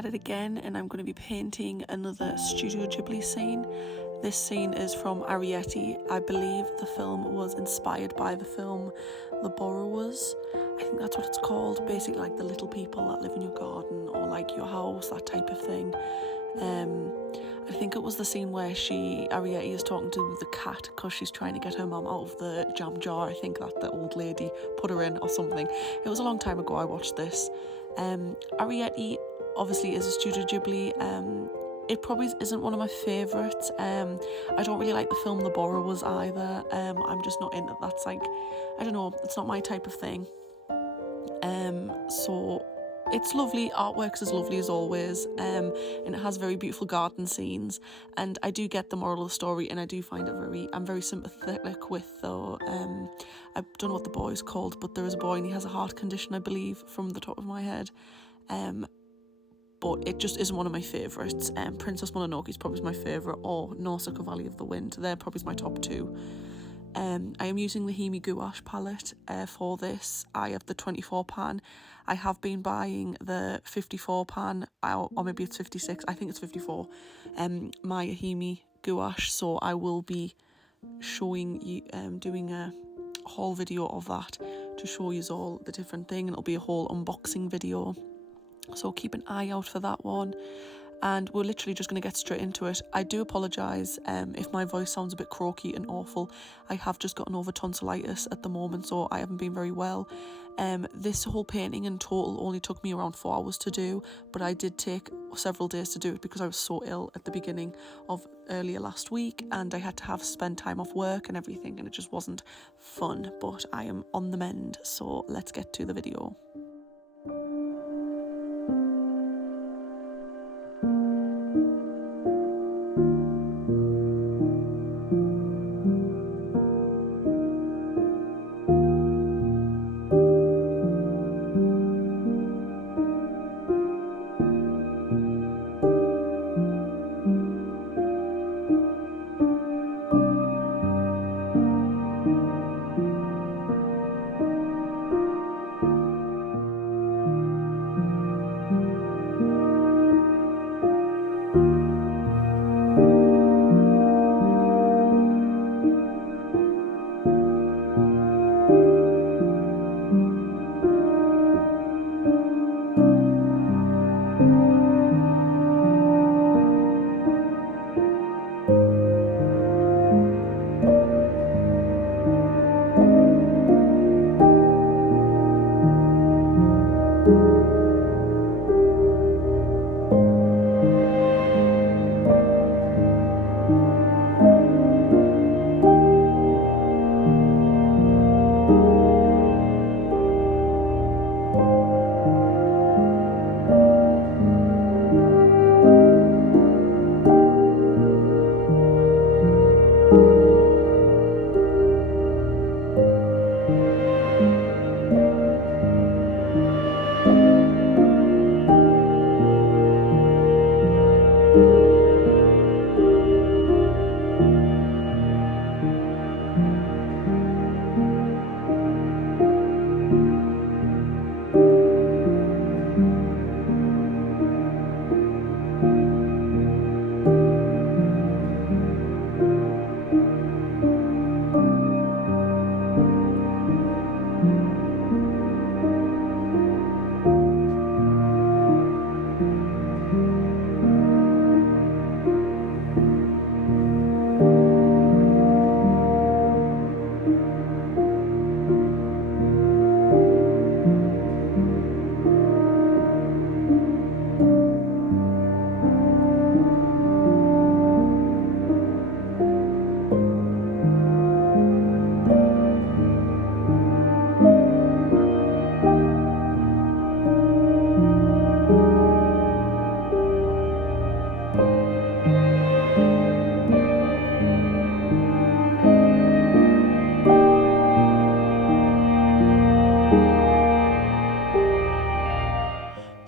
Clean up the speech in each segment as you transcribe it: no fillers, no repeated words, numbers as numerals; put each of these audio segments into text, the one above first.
at it again, and I'm going to be painting another Studio Ghibli scene. This scene is from Arrietty. I believe the film was inspired by the film The Borrowers. I think that's what it's called. Basically like the little people that live in your garden or like your house, that type of thing. I think it was the scene where Arrietty is talking to the cat because she's trying to get her mum out of the jam jar. I think that the old lady put her in or something. It was a long time ago I watched this. Arrietty obviously is a Studio Ghibli. It probably isn't one of my favourites. I don't really like the film The Borrowers either. I'm just not into that's like, I don't know, it's not my type of thing. So it's lovely, artwork's as lovely as always, and it has very beautiful garden scenes, and I do get the moral of the story, and I do find it I'm very sympathetic with, though, I don't know what the boy is called, but there is a boy and he has a heart condition, I believe, from the top of my head, but it just isn't one of my favourites. Princess Mononoke is probably my favourite, or Nausicaa Valley of the Wind, they're probably my top two. I am using the Himi Gouache palette for this. I have the 24 pan. I have been buying the 54 pan, or maybe it's 56, I think it's 54, my Himi Gouache, so I will be showing you, doing a haul video of that to show you all the different thing, and it'll be a whole unboxing video, so keep an eye out for that one. And we're literally just going to get straight into it. I do apologise if my voice sounds a bit croaky and awful. I have just gotten over tonsillitis at the moment, so I haven't been very well. This whole painting in total only took me around 4 hours to do, but I did take several days to do it because I was so ill at the beginning of earlier last week, and I had to spend time off work and everything, and it just wasn't fun. But I am on the mend, so let's get to the video.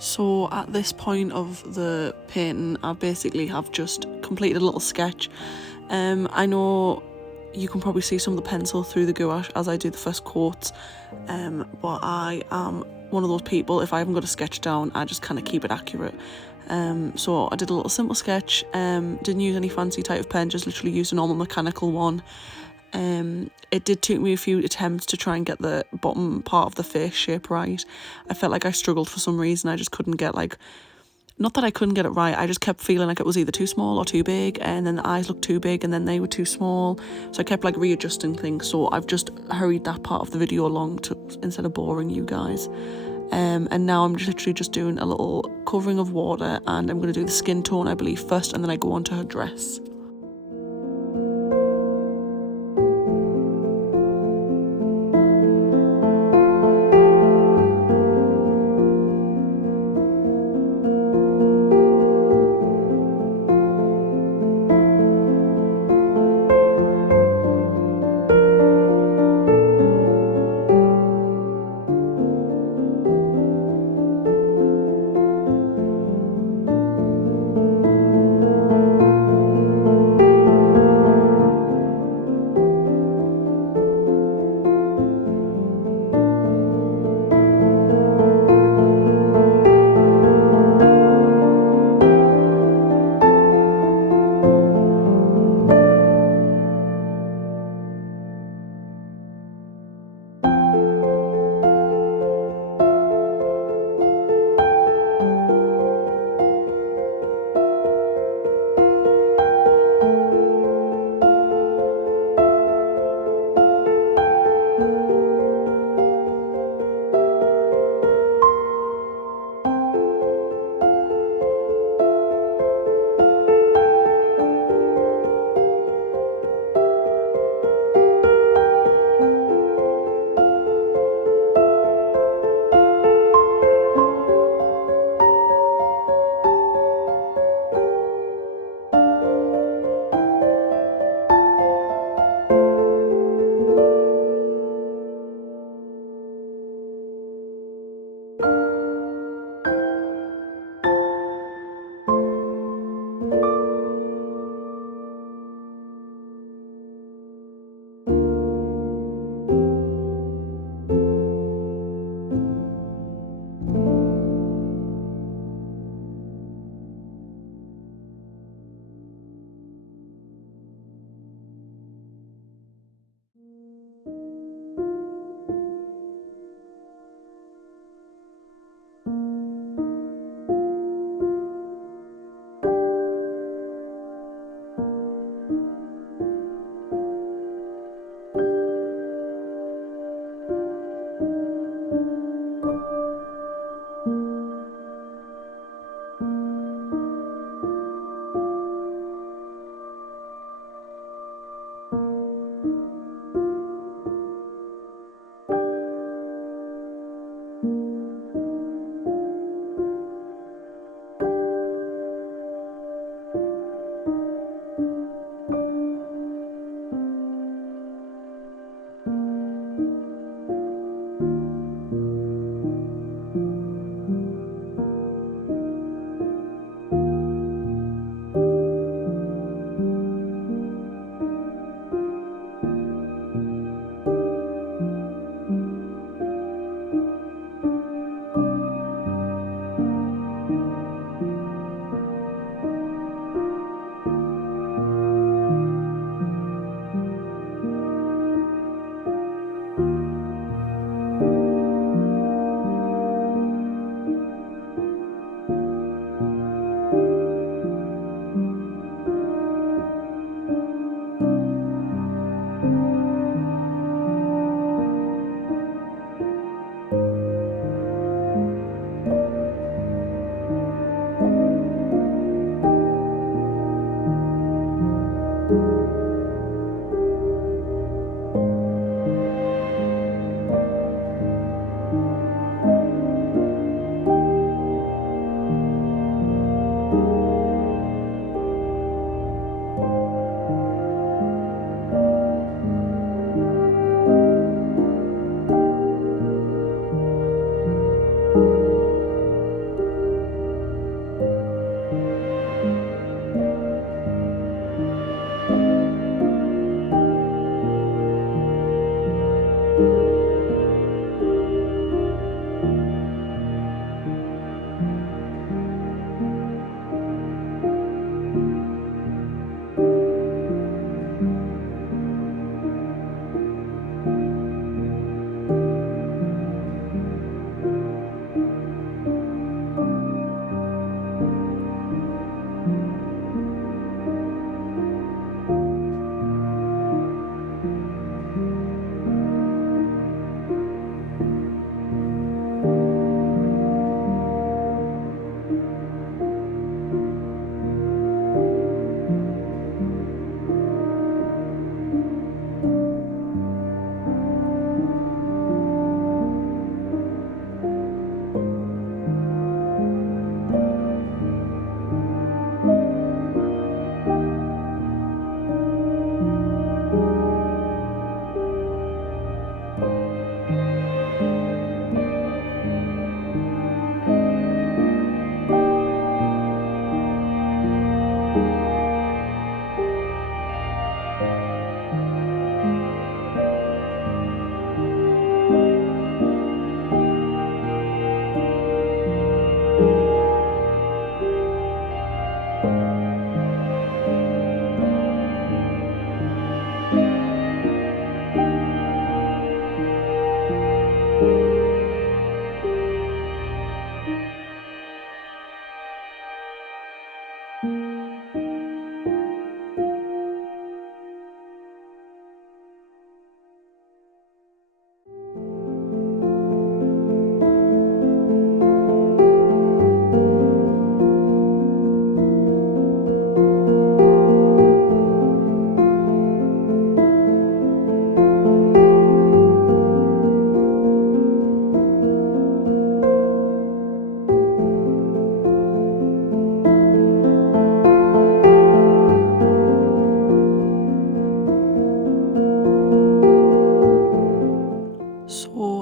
So at this point of the painting, I basically have just completed a little sketch. I know you can probably see some of the pencil through the gouache as I do the first coats, but I am one of those people, if I haven't got a sketch down, I just kind of keep it accurate. So I did a little simple sketch, didn't use any fancy type of pen, just literally used a normal mechanical one. It did take me a few attempts to try and get the bottom part of the face shape right. I felt like I struggled for some reason. I just couldn't get not that I couldn't get it right, I just kept feeling like it was either too small or too big, and then the eyes looked too big and then they were too small. So I kept readjusting things. So I've just hurried that part of the video along instead of boring you guys. And now I'm literally just doing a little covering of water, and I'm going to do the skin tone, I believe, first, and then I go on to her dress.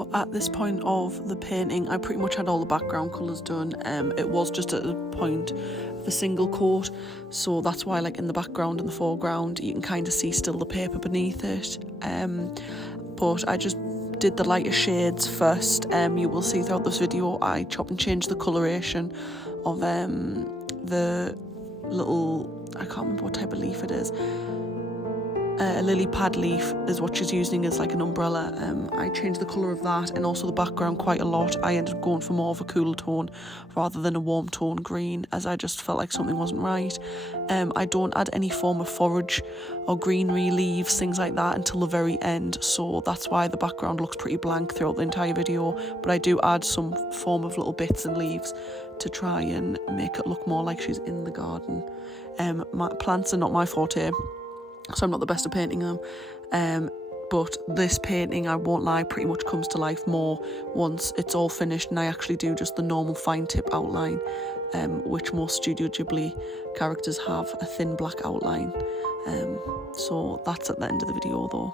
So at this point of the painting, I pretty much had all the background colours done. It was just at the point of a single coat, so that's why like in the background and the foreground you can kind of see still the paper beneath it. But I just did the lighter shades first. You will see throughout this video I chop and change the coloration of the little, I can't remember what type of leaf it is. A lily pad leaf is what she's using as like an umbrella. I changed the colour of that and also the background quite a lot. I ended up going for more of a cooler tone rather than a warm tone green, as I just felt like something wasn't right. I don't add any form of forage or greenery, leaves, things like that until the very end, so that's why the background looks pretty blank throughout the entire video, but I do add some form of little bits and leaves to try and make it look more like she's in the garden. Plants are not my forte, so I'm not the best at painting them, but this painting, I won't lie, pretty much comes to life more once it's all finished and I actually do just the normal fine tip outline, which most Studio Ghibli characters have a thin black outline. So that's at the end of the video though.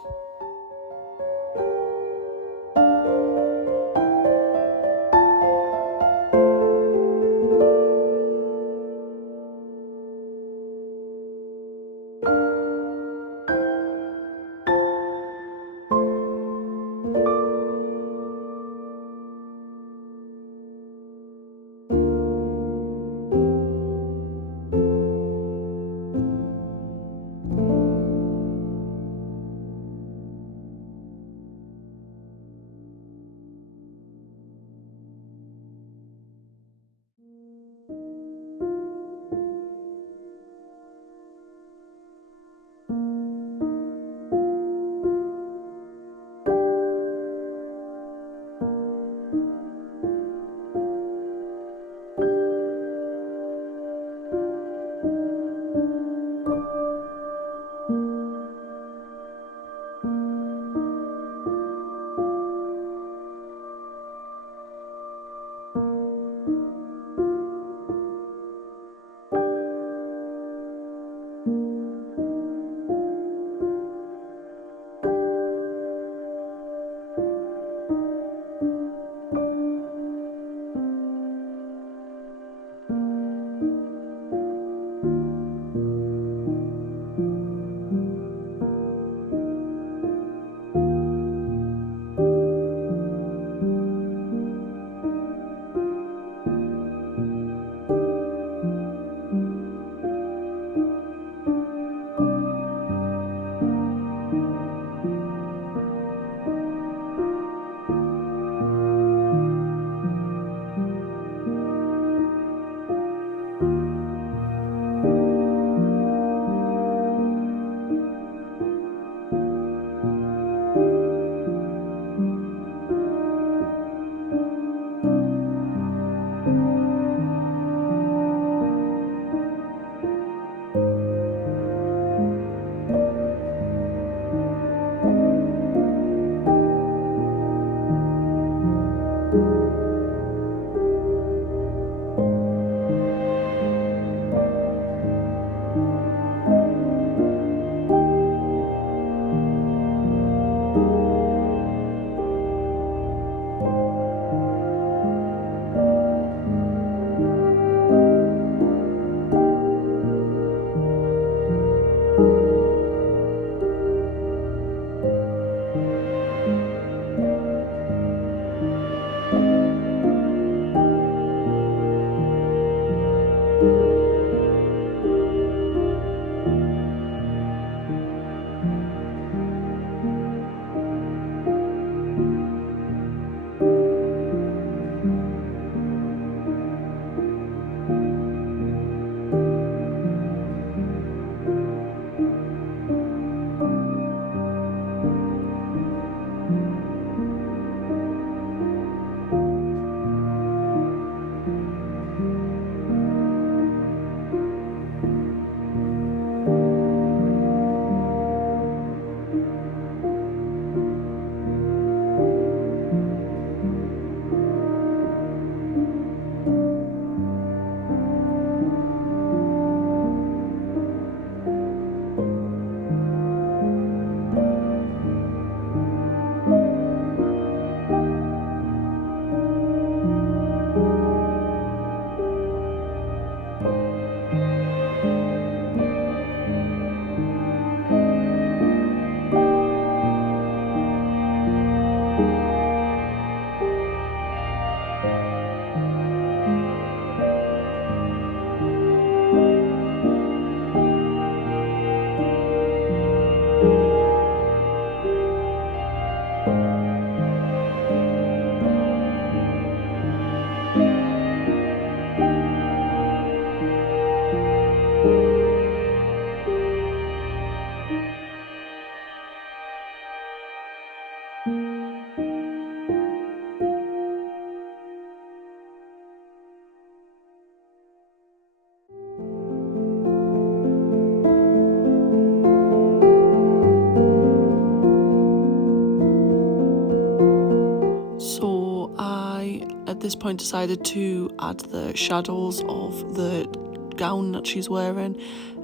at this point decided to add the shadows of the gown that she's wearing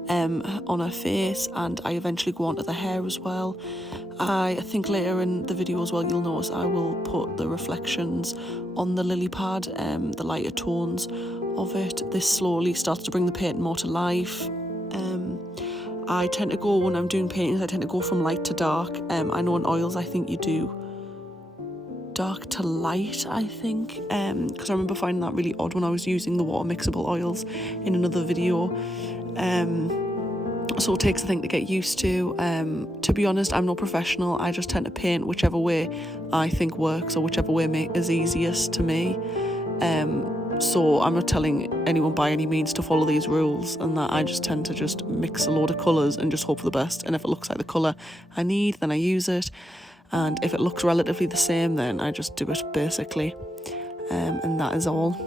on her face, and I eventually go on to the hair as well. I think later in the video as well you'll notice I will put the reflections on the lily pad, the lighter tones of it. This slowly starts to bring the paint more to life. I tend to go, when I'm doing paintings, I tend to go from light to dark. I know in oils I think you do dark to light, I think, because I remember finding that really odd when I was using the water mixable oils in another video. So it takes a thing to get used to. To be honest, I'm no professional. I just tend to paint whichever way I think works, or whichever way is easiest to me. So I'm not telling anyone by any means to follow these rules, and that I just tend to just mix a load of colours and just hope for the best. And if it looks like the colour I need, then I use it. And if it looks relatively the same, then I just do it basically. And that is all.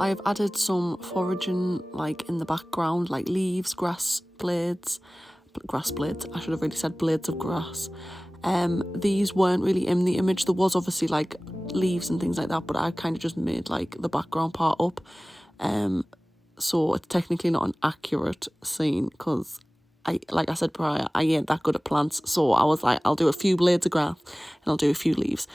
I've added some foraging like in the background, like leaves, grass blades, I should have really said blades of grass. These weren't really in the image. There was obviously like leaves and things like that, but I kind of just made like the background part up. So it's technically not an accurate scene because like I said prior, I ain't that good at plants. So I was like, I'll do a few blades of grass and I'll do a few leaves.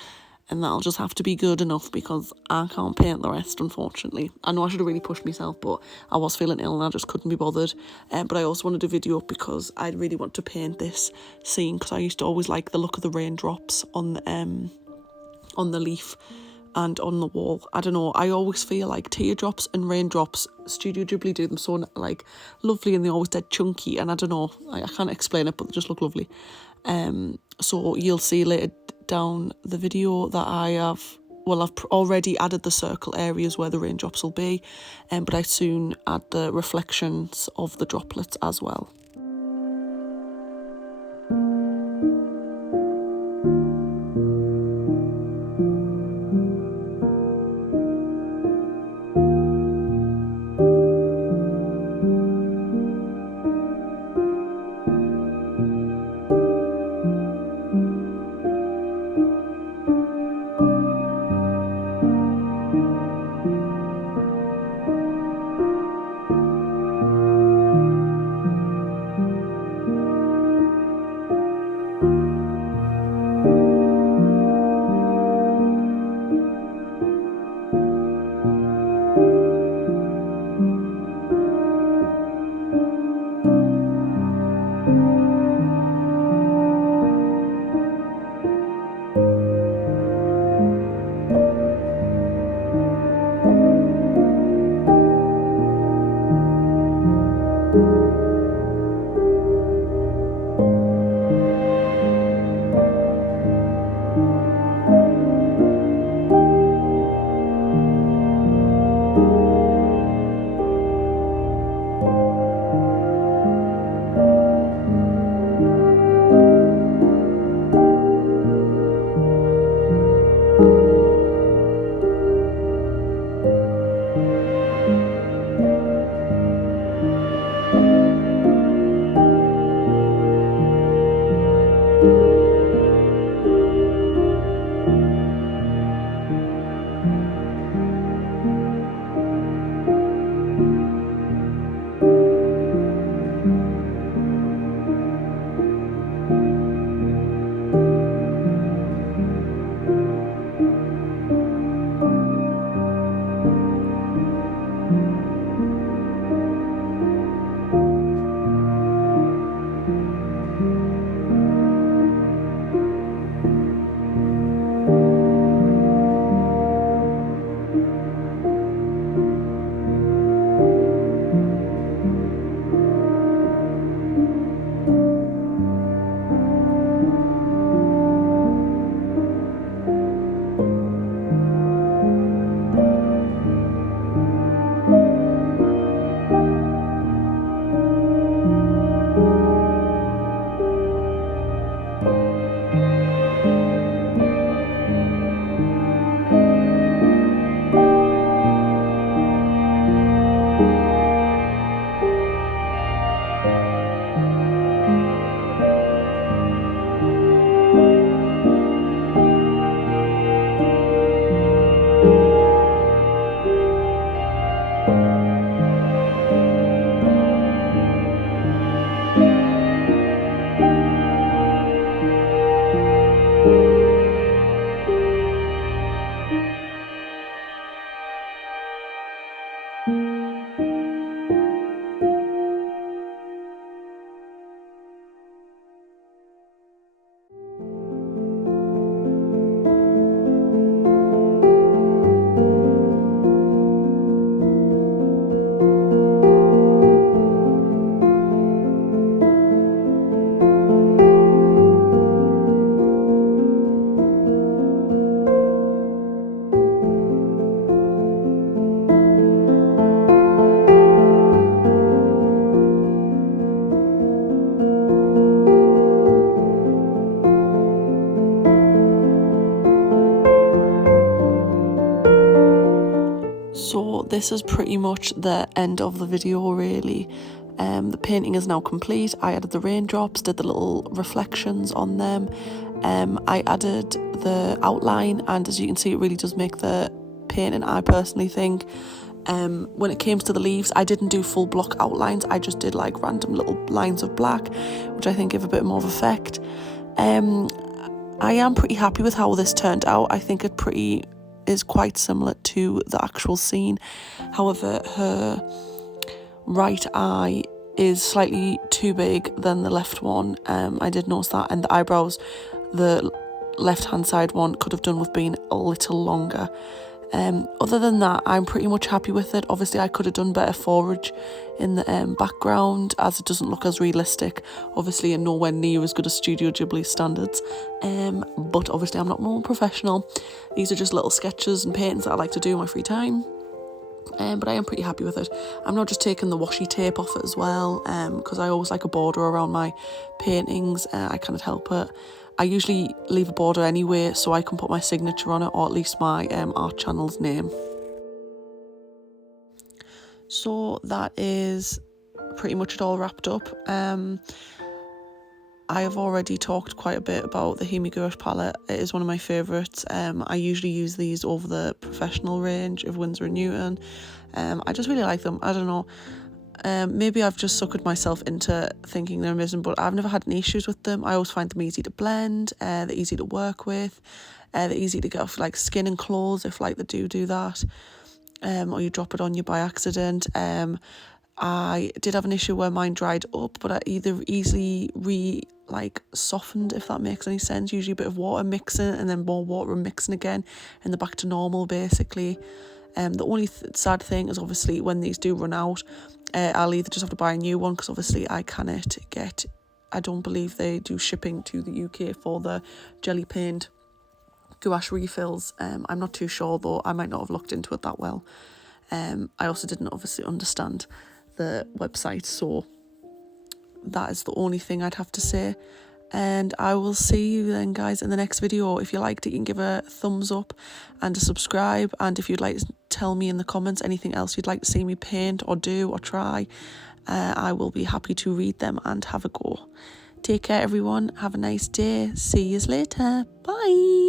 And that'll just have to be good enough because I can't paint the rest, unfortunately. I know I should have really pushed myself, but I was feeling ill and I just couldn't be bothered. But I also wanted a video up because I really want to paint this scene because I used to always like the look of the raindrops on the leaf and on the wall. I don't know, I always feel like teardrops and raindrops, Studio Ghibli do them so like lovely and they're always dead chunky, and I don't know, I can't explain it, but they just look lovely. So you'll see later down the video that I've already added the circle areas where the raindrops will be, but I soon add the reflections of the droplets as well. So this is pretty much the end of the video really. The painting is now complete. I added the raindrops, did the little reflections on them. I added the outline, and as you can see, it really does make the painting, I personally think. When it came to the leaves, I didn't do full block outlines. I just did like random little lines of black, which I think give a bit more of effect. I am pretty happy with how this turned out. I think it is quite similar to the actual scene. However, her right eye is slightly too big than the left one. I did notice that, and the eyebrows, the left hand side one could have done with being a little longer. Other than that, I'm pretty much happy with it. Obviously I could have done better foliage in the background, as it doesn't look as realistic, obviously, and nowhere near as good as Studio Ghibli standards. But obviously I'm not more professional. These are just little sketches and paintings that I like to do in my free time. But I am pretty happy with it. I'm not just taking the washi tape off it as well, because I always like a border around my paintings. I cannot help it. I usually leave a border anyway, so I can put my signature on it, or at least my art channel's name. So that is pretty much it all wrapped up. I have already talked quite a bit about the GOUACHE palette. It is one of my favourites. I usually use these over the professional range of Winsor & Newton. I just really like them. I don't know. Maybe I've just suckered myself into thinking they're amazing, but I've never had any issues with them. I always find them easy to blend, they're easy to work with, they're easy to get off like skin and clothes if like they do that, or you drop it on you by accident. I did have an issue where mine dried up, but I either easily softened, if that makes any sense. Usually a bit of water mixing and then more water and mixing again, and they're back to normal basically. The only sad thing is obviously when these do run out, I'll either just have to buy a new one, because obviously I don't believe they do shipping to the UK for the jelly paint gouache refills. I'm not too sure though. I might not have looked into it that well. I also didn't obviously understand the website, so that is the only thing I'd have to say. And I will see you then, guys, in the next video. If you liked it, you can give a thumbs up and a subscribe. And if you'd like to tell me in the comments anything else you'd like to see me paint or do or try, I will be happy to read them and have a go. Take care, everyone. Have a nice day. See you later. Bye.